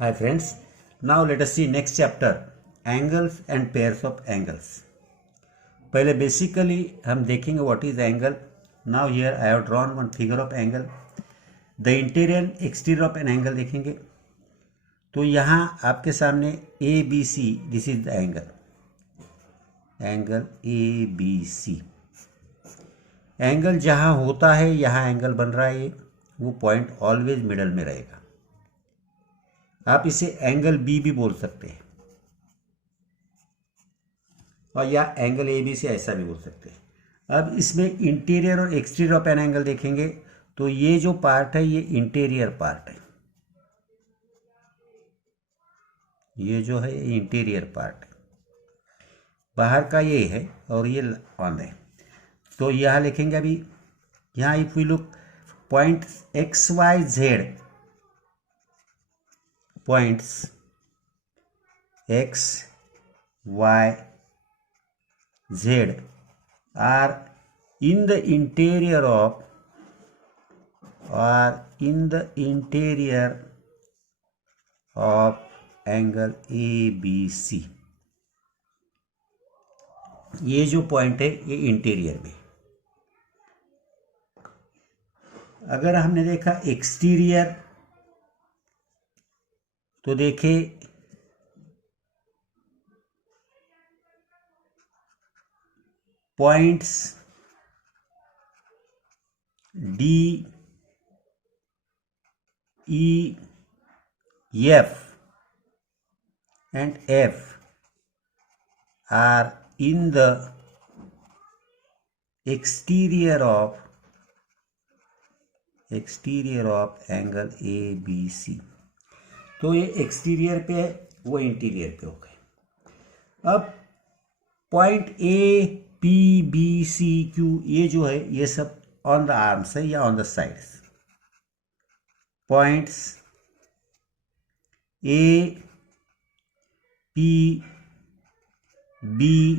Hi friends, now let us see next chapter angles and pairs of angles. पहले basically हम देखेंगे what is angle. Now here I have drawn one figure of angle. The interior exterior of an angle देखेंगे. तो यहाँ आपके सामने A B C, this is the angle. Angle A B C. Angle जहाँ होता है यहाँ एंगल बन रहा है, वो पॉइंट ऑलवेज मिडल में रहेगा. आप इसे एंगल बी भी बोल सकते हैं, और या एंगल ए बी से ऐसा भी बोल सकते हैं. अब इसमें इंटीरियर और एक्सटीरियर ऑफ एन एंगल देखेंगे तो ये जो पार्ट है ये इंटीरियर पार्ट है. ये जो है ये इंटीरियर पार्ट है, बाहर का ये है और ये ऑन है. तो यहाँ लिखेंगे अभी, यहाँ if we look point X Y Z, points x, y, z are in the interior of angle ABC. ये जो पॉइंट है ये इंटीरियर में. अगर हमने देखा एक्सटीरियर तो देखे points D E F and F are in the exterior of angle ABC. तो ये एक्सटीरियर पे है, वो इंटीरियर पे हो गए. अब point A P B C Q, ये जो है ये सब ऑन द आर्म्स है या on the sides. Points A P B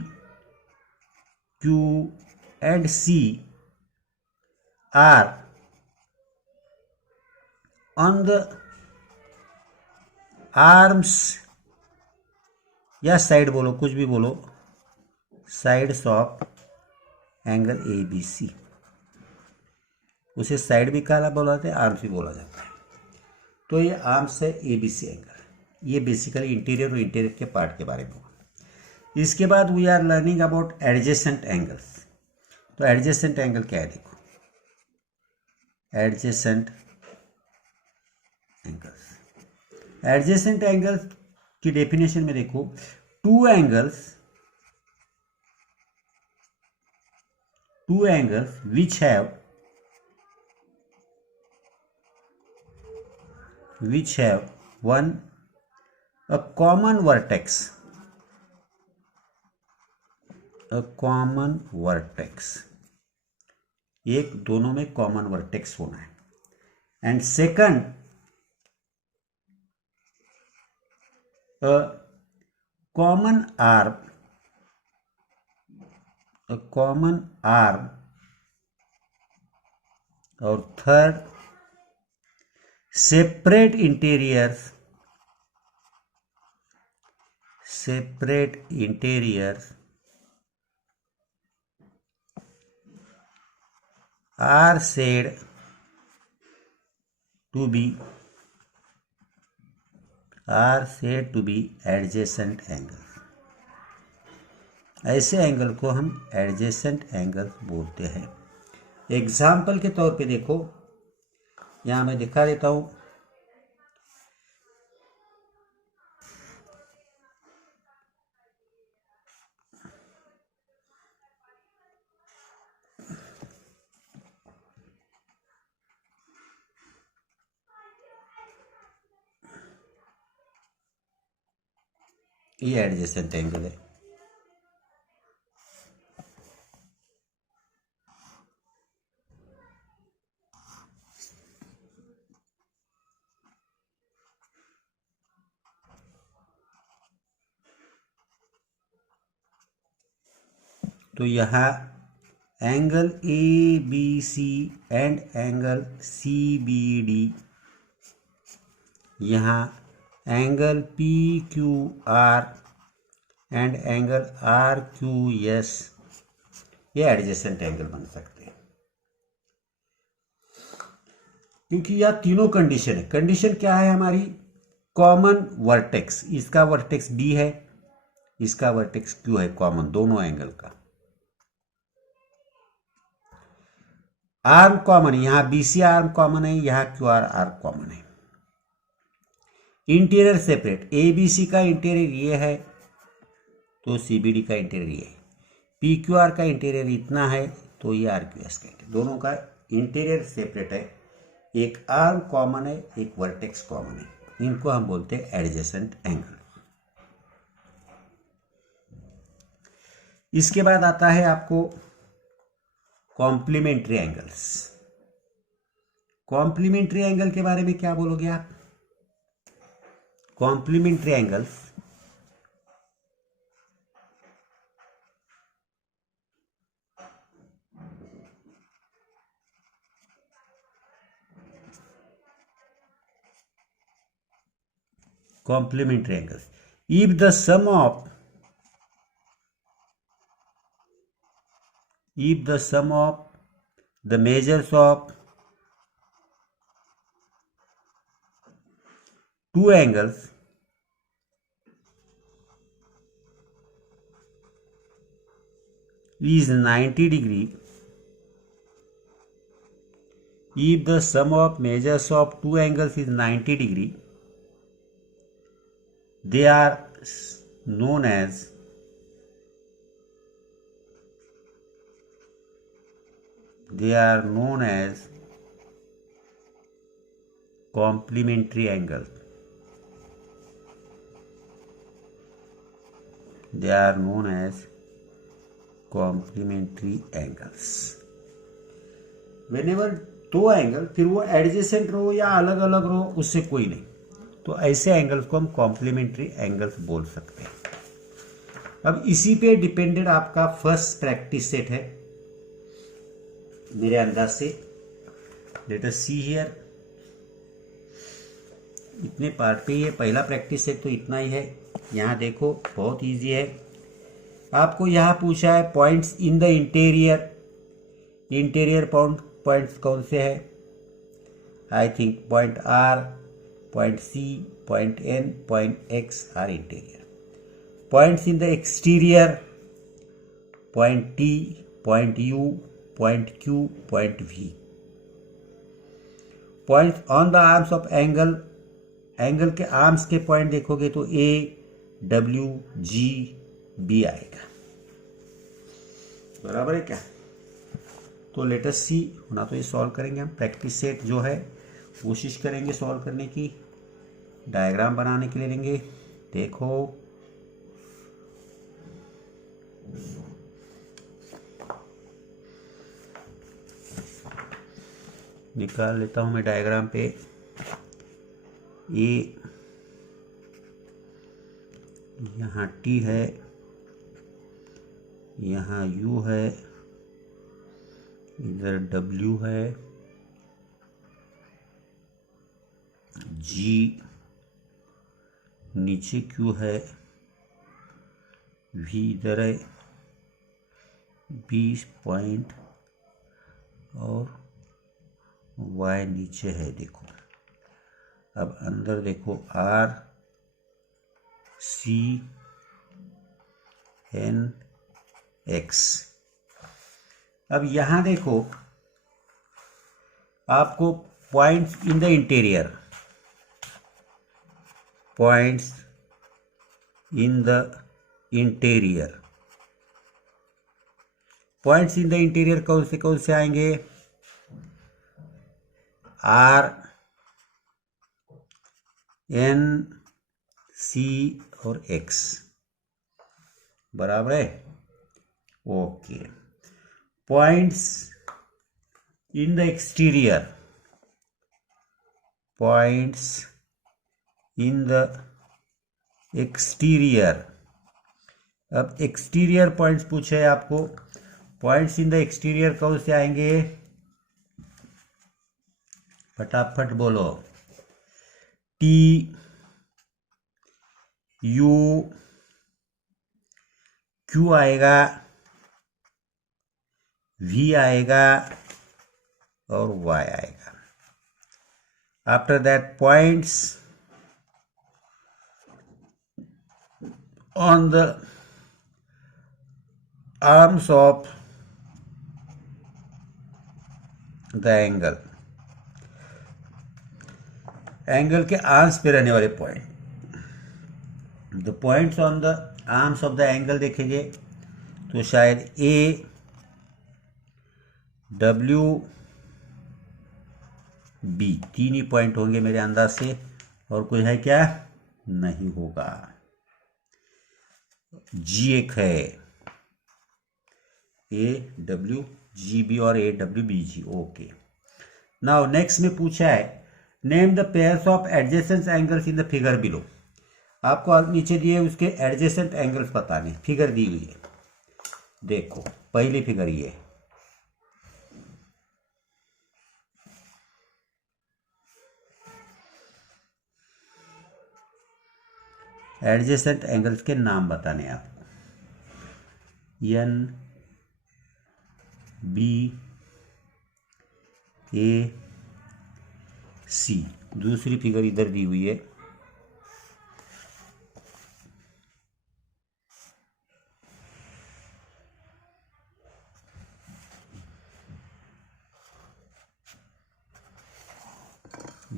Q and C are on the arms या साइड बोलो, कुछ भी बोलो, sides of angle A B C. उसे साइड भी कहा बोला जाता है, आर्म्स भी बोला जाता है. तो ये आर्म्स है ए बी सी एंगल. ये बेसिकली इंटीरियर और इंटीरियर के पार्ट के बारे में हुआ. इसके बाद we are learning about adjacent angles. तो एडजेसेंट एंगल क्या है, देखो एडजेसेंट एंगल्स. एडजेसेंट एंगल्स की डेफिनेशन में देखो, two angles which have one a common vertex, एक दोनों में कॉमन वर्टेक्स होना है. एंड सेकंड कॉमन आर्म, और third separate interiors are said to be adjacent angles. ऐसे एंगल को हम एडजेसेंट एंगल बोलते हैं. एग्जाम्पल के तौर पे देखो, यहाँ मैं दिखा देता हूँ. ये एडजेसेंट एंगल है. तो यहाँ angle A B C and angle C B D, यहाँ angle P Q R and angle R Q S, ये एडजेसेंट एंगल बन सकते हैं, क्योंकि यह तीनों कंडीशन है। कंडीशन क्या है हमारी? कॉमन वर्टेक्स, इसका वर्टेक्स बी है, इसका वर्टेक्स क्यू है, कॉमन दोनों एंगल का। आर्म कॉमन, यहां बीसी आर्म कॉमन है, यहां क्यू आर आर्म कॉमन है। Interior separate, A B C का इंटीरियर ये है तो सीबीडी का इंटीरियर ये है, पी क्यू आर का इंटीरियर इतना है तो ये आर क्यू एस का इंटीरियर, दोनों का इंटीरियर सेपरेट है, एक आर्म कॉमन है, एक वर्टेक्स कॉमन है, इनको हम बोलते हैं एडजेसेंट एंगल। इसके बाद आता है आपको कॉम्प्लीमेंट्री एंगल्स। कॉम्प्लीमेंट्री एंगल के बारे में क्या बोलोगे आप? Complementary angles complementary angles, if the sum of the measures of two angles is 90 degree, if the sum of measures of two angles is 90 degree, they are known as complementary angles. They are known as complementary angles. Whenever दो angle, फिर वो adjacent रहो या अलग अलग रहो, उससे कोई नहीं, तो ऐसे एंगल्स को हम कॉम्प्लीमेंट्री एंगल्स बोल सकते हैं। अब इसी पे डिपेंडेड आपका फर्स्ट प्रैक्टिस सेट है मेरे अंदाज से। लेट अस सी हियर, इतने पार्ट पे ये पहला प्रैक्टिस सेट तो इतना ही है। यहाँ देखो बहुत इजी है, आपको यहाँ पूछा है points in the interior, interior points कौन से है? I think point R, point C, point N, point X are interior. Points in the exterior, point T, point U, point Q, point V. Points on the arms of angle, angle के arms के point देखोगे तो ए, W, G, B आएगा, बराबर है क्या? तो let us सी, होना तो ये सॉल्व करेंगे हम। प्रैक्टिस सेट जो है कोशिश करेंगे सॉल्व करने की, डायग्राम बनाने के लिए लेंगे। देखो निकाल लेता हूं मैं डायग्राम पे। ए यहाँ टी है, यहाँ यू है, इधर डब्ल्यू है, जी नीचे क्यू है, वी इधर है, 20 पॉइंट और वाई नीचे है। देखो अब अंदर देखो आर, सी, एन, एक्स। अब यहां देखो आपको points in the interior, points in the interior, points in the interior कौन से आएंगे? आर, एन, सी और एक्स, बराबर है? Okay. Points in the exterior, points in the exterior. अब एक्सटीरियर पॉइंट्स पूछे हैं आपको, पॉइंट्स इन द एक्सटीरियर कौन से आएंगे? फटाफट बोलो। टी, यू क्यू आएगा, वी आएगा और वाई आएगा। After that points on the arms of the angle, angle के आर्म्स पे रहने वाले point, the points on the arms of the angle देखेंगे तो शायद ए, डब्ल्यू, बी, तीन ही पॉइंट होंगे मेरे अंदाज से, और कोई है क्या? नहीं होगा। जी एक है, ए डब्ल्यू जी बी और A W B G. Okay, now next में पूछा है name the pairs of adjacent angles in the figure below. आपको नीचे दिए उसके एडजेसेंट एंगल्स बताने, फिगर दी हुई है। देखो पहली फिगर ये, एडजेसेंट एंगल्स के नाम बताने आपको, एन बी ए सी। दूसरी फिगर इधर दी हुई है,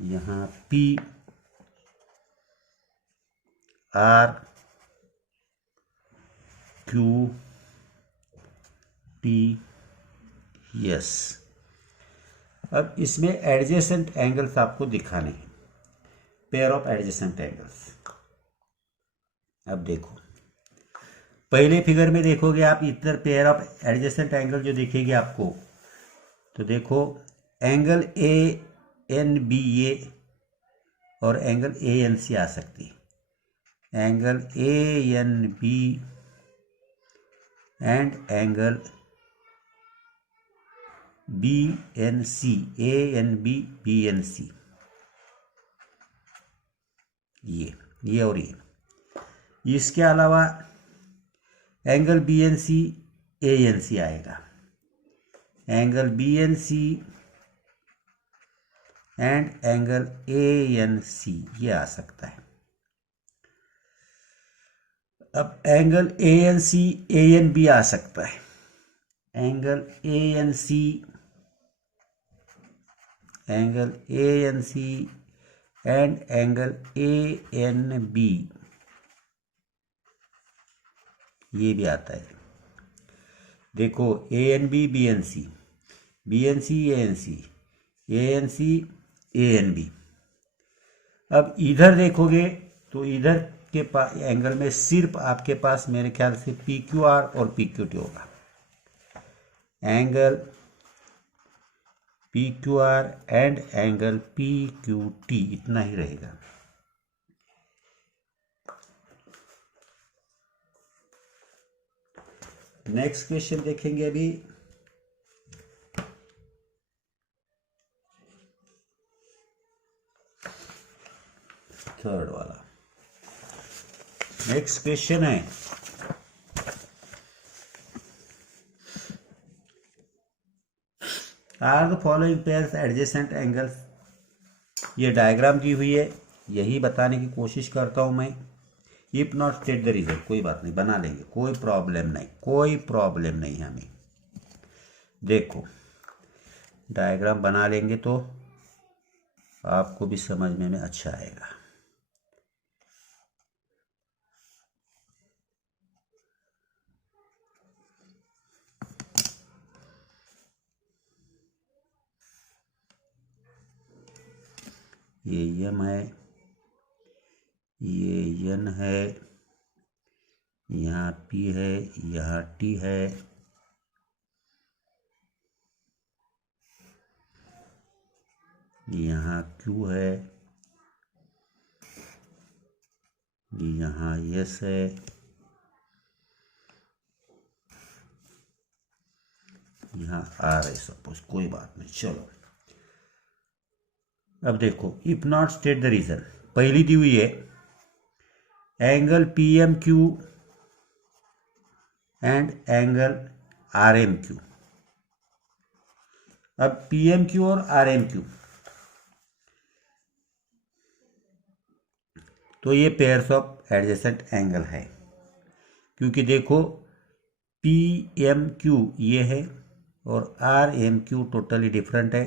यहाँ P R Q T yes. अब इसमें एडजेसेंट एंगल्स आपको दिखाने हैं, पेयर ऑफ एडजेसेंट एंगल्स। अब देखो पहले फिगर में देखोगे आप, इधर पेयर ऑफ एडजेसेंट एंगल जो दिखेगी आपको, तो देखो angle A N B A और एंगल ए एन सी आ सकती है, angle A N B and angle B N C, A N B B N C, ये और ये। इसके अलावा angle B N C A N C आएगा, angle B N C and angle A N C, ये आ सकता है। अब angle A N C A N B आ सकता है, angle A N C, angle A N C and angle A N B, ये भी आता है। देखो A N B B N C, B N C A N C, A N C A N B. अब इधर देखोगे तो इधर के पास एंगल में सिर्फ आपके पास मेरे ख्याल से पी क्यू आर और पी क्यू टी होगा, angle P Q R and angle P Q T, इतना ही रहेगा। नेक्स्ट क्वेश्चन देखेंगे अभी, थर्ड वाला। नेक्स्ट क्वेश्चन है are the following pairs adjacent angles. ये डायग्राम दी हुई है, यही बताने की कोशिश करता हूं मैं। If not state the reason, कोई बात नहीं, बना लेंगे, कोई प्रॉब्लम नहीं, कोई प्रॉब्लम नहीं हमें। देखो डायग्राम बना लेंगे तो आपको भी समझने में अच्छा आएगा। ये यम है, ये एन है, यहाँ पी है, यहाँ टी है, यहाँ क्यू है, यहाँ एस है, यहाँ आर है सपोज, कोई बात नहीं। चलो अब देखो, if not state the reason, पहली दी हुई है angle PMQ and angle RMQ। अब PMQ और RMQ, तो ये पेयर्स ऑफ एडजेसेंट एंगल है, क्योंकि देखो PMQ ये है और RMQ टोटली डिफरेंट है।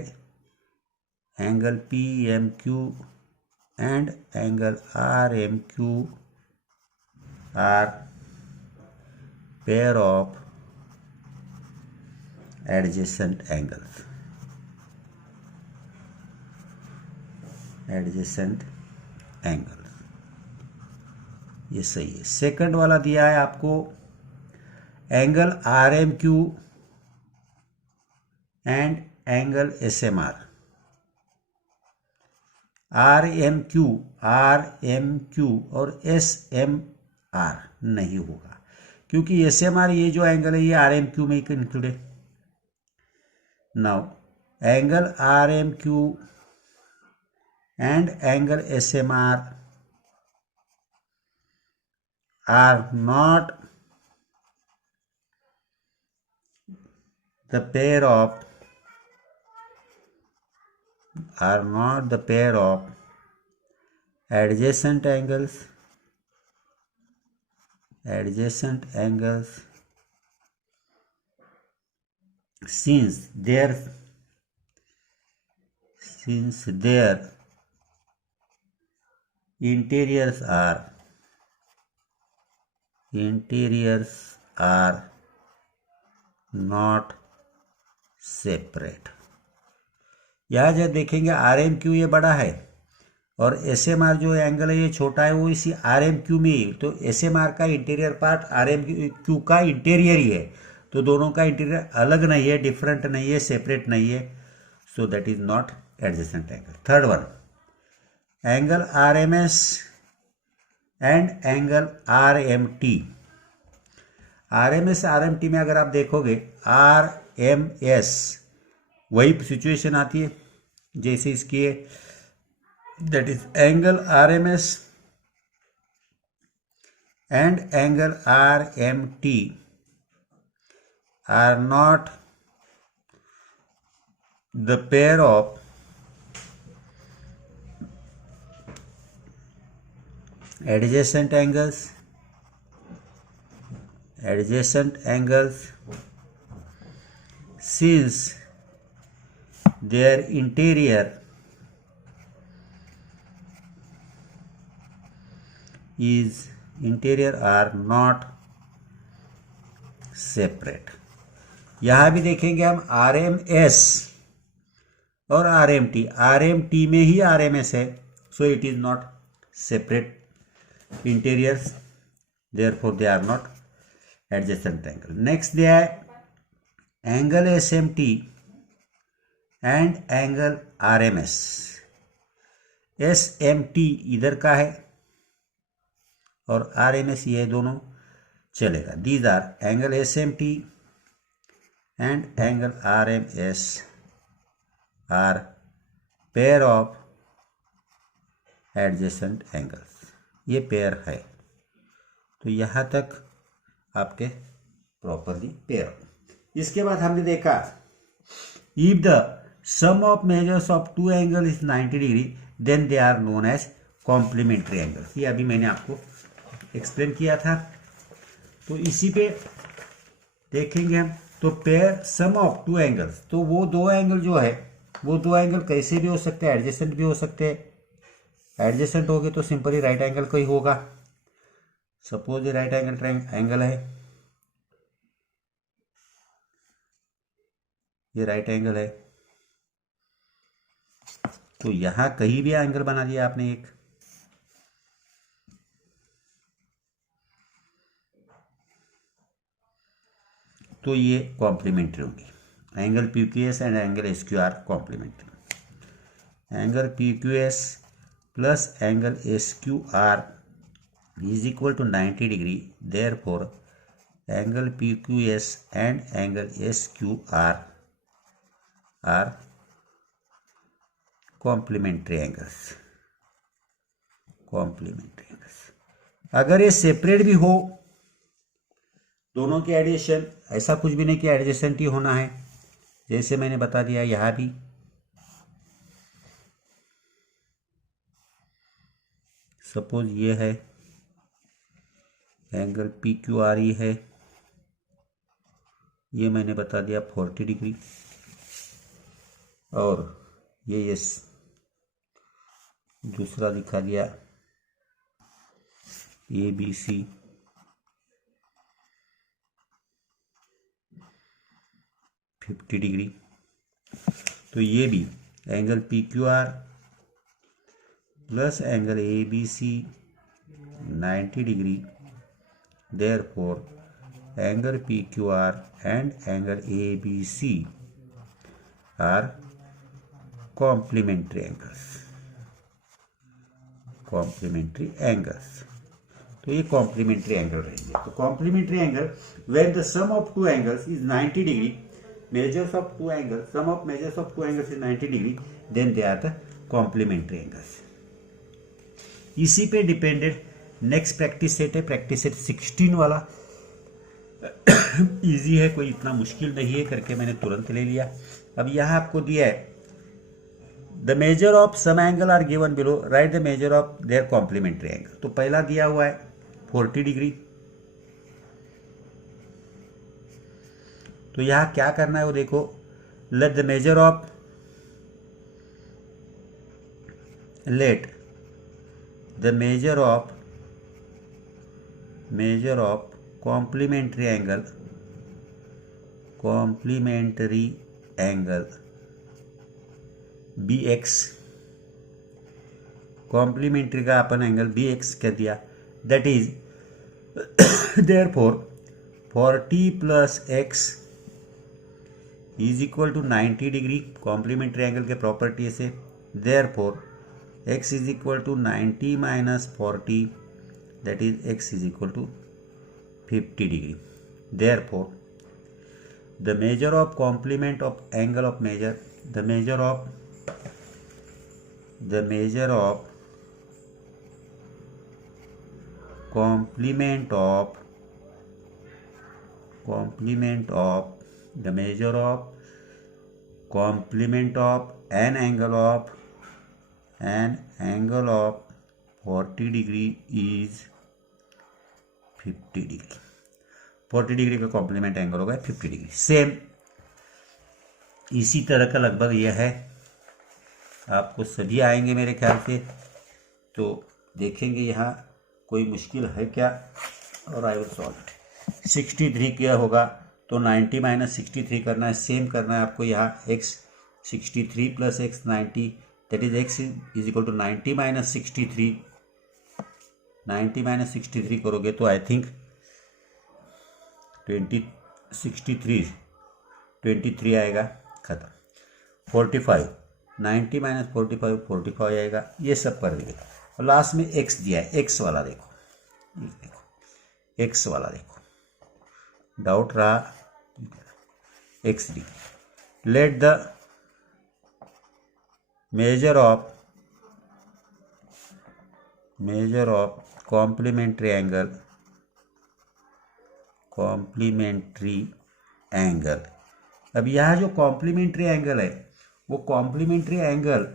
Angle PMQ and angle RMQ are pair of adjacent angles. Adjacent angles ये सही है। सेकंड वाला दिया है आपको angle RMQ and angle SMR। RMQ और SMR नहीं होगा, क्योंकि SMR ये जो एंगल है ये RMQ में इंक्लूड है। Now angle RMQ and angle SMR are not the pair of adjacent angles since their interiors are not separate। यहाँ जब देखेंगे RMQ ये बड़ा है और SMR जो एंगल है ये छोटा है, वो इसी RMQ में ही, तो SMR का इंटीरियर पार्ट RMQ का इंटीरियर ही है, तो दोनों का इंटीरियर अलग नहीं है, डिफरेंट नहीं है, सेपरेट नहीं है, so that is not adjacent angle. Third one angle RMS and angle RMT। RMS RMT में अगर आप देखोगे RMS वही सिचुएशन आती है जैसे इसकी है, that is angle RMS and angle RMT are not the pair of adjacent angles since their interior are not separate। यहां भी देखेंगे हम RMS और RMT में ही RMS है, so it is not separate interiors, therefore they are not adjacent angle. Next दिया है angle SMT and angle RMS। SMT इधर का है और RMS ये दोनों चलेगा। These are angle SMT and angle RMS are pair of adjacent angles. ये पेयर है, तो यहाँ तक आपके प्रॉपरली पेयर। इसके बाद हमने देखा if the sum of measures of two angle is 90 degree then they are known as complementary angles. ये अभी मैंने आपको एक्सप्लेन किया था, तो इसी पे देखेंगे हम। तो pair sum of two angles, तो वो दो एंगल जो है वो दो एंगल कैसे भी हो सकते हैं, एडजेसेंट भी हो सकते हैं। एडजेसेंट हो गए तो सिंपली राइट एंगल का ही होगा। सपोज ये राइट एंगल है, ये राइट एंगल है, तो यहां कहीं भी एंगल बना दिया आपने एक, तो ये कॉम्प्लीमेंट्री होगी। Angle PQS and angle SQR complementary. Angle PQS plus angle SQR is equal to 90 degree, therefore angle PQS and angle SQR are complementary angles। अगर ये सेपरेट भी हो, दोनों के एडिशन, ऐसा कुछ भी नहीं कि एडजेसेंट ही होना है, जैसे मैंने बता दिया यहाँ भी सपोज ये है angle P Q R E है, ये मैंने बता दिया 40 डिग्री, और ये दूसरा दिखा दिया A B C, fifty degree. तो ये भी angle P Q R plus angle A B C 90 degree, therefore angle PQR and angle ABC are complementary angles. Complementary angles. तो ये complementary angle रहेंगे। तो complementary angle when the sum of two angles is 90 degree, measures of two angles, sum of measures of two angles is 90 degree, then they are the complementary angles. इसी पे depended next practice set है, practice set 16 वाला। Easy है, कोई इतना मुश्किल नहीं है करके मैंने तुरंत ले लिया। अब यहां आपको दिया है the measure of some angle are given below, write the measure of their complementary angle. तो पहला दिया हुआ है 40 डिग्री, तो यहां क्या करना है वो देखो, let the measure of complementary angle bx, complementary का अपन एंगल bx कर दिया, that is therefore 40 plus x is equal to 90 degree, complementary angle के प्रॉपर्टी से, therefore x is equal to 90 minus 40, that is x is equal to 50 degree. Therefore, the measure of complement of angle of measure, the measure of complement of an angle of 40 degree is 50 degree. 40 degree का complement angle होगा 50 degree. Same इसी तरह का लगभग यह है, आपको सभी आएंगे मेरे ख्याल से। तो देखेंगे यहाँ कोई मुश्किल है क्या, और आई विल सॉल्व इट। 63 क्या होगा, तो 90 माइनस 63 करना है, सेम करना है आपको यहाँ x 63 plus x 90, that is x is equal to 90 minus 63, 90 minus 63 करोगे तो आई थिंक 23 आएगा, खत्म। 45, 90 माइनस 45 आएगा, ये सब कर देंगे। और लास्ट में x दिया है, x वाला देखो, x वाला देखो, डाउट रहा, x D. Late the measure of complementary angle। अब यह जो कॉम्प्लीमेंट्री एंगल है, वो कॉम्प्लीमेंट्री एंगल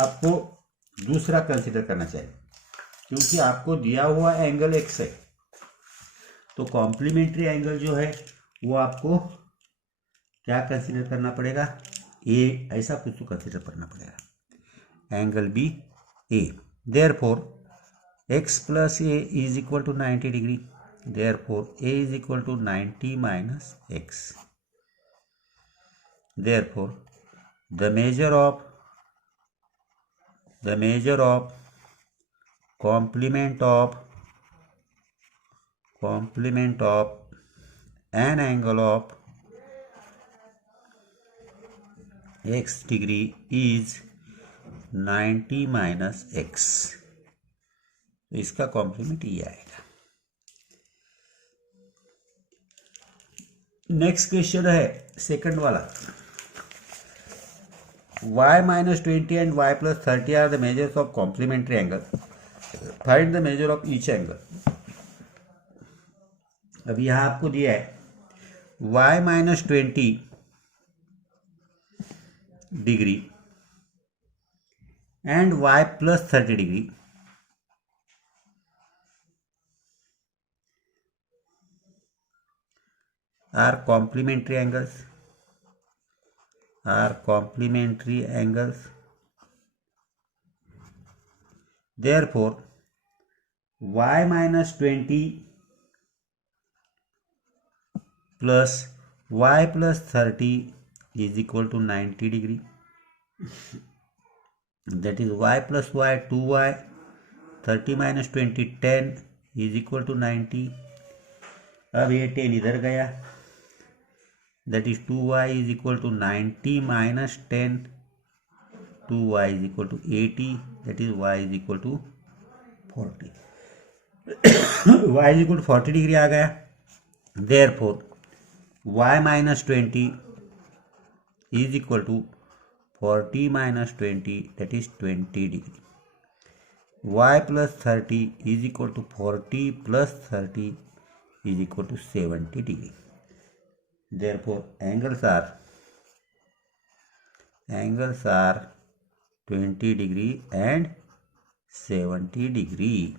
आपको दूसरा कंसीडर करना चाहिए, क्योंकि आपको दिया हुआ एंगल x है, तो कॉम्प्लीमेंट्री एंगल जो है वो आपको क्या कंसीडर करना पड़ेगा, ए, ऐसा कुछ तो कंसीडर करना पड़ेगा, angle B A. Therefore, x plus a is equal to 90 degree. Therefore, a is equal to 90 minus x. Therefore, the measure of complement of an angle of x degree is 90 minus x. तो इसका complement ये आएगा। Next question है second वाला, y minus 20 and y plus 30 are the measures of complementary angle find the measure of each angle. अब यहाँ आपको दिया है y minus 20 degree and y plus 30 degree are complementary angles. Therefore y minus 20 plus y plus 30 is equal to 90 degree. That is y plus y 2y, 30 minus 20 10 is equal to 90. अब ये 10 इधर गया, that is 2y is equal to 90 minus 10, 2y is equal to 80, that is y is equal to 40. y is equal to 40 degree आ गया. Therefore y minus 20 is equal to 40 minus 20, that is 20 degree. Y plus 30 is equal to 40 plus 30 is equal to 70 degree. Therefore angles are 20 degree and 70 degree.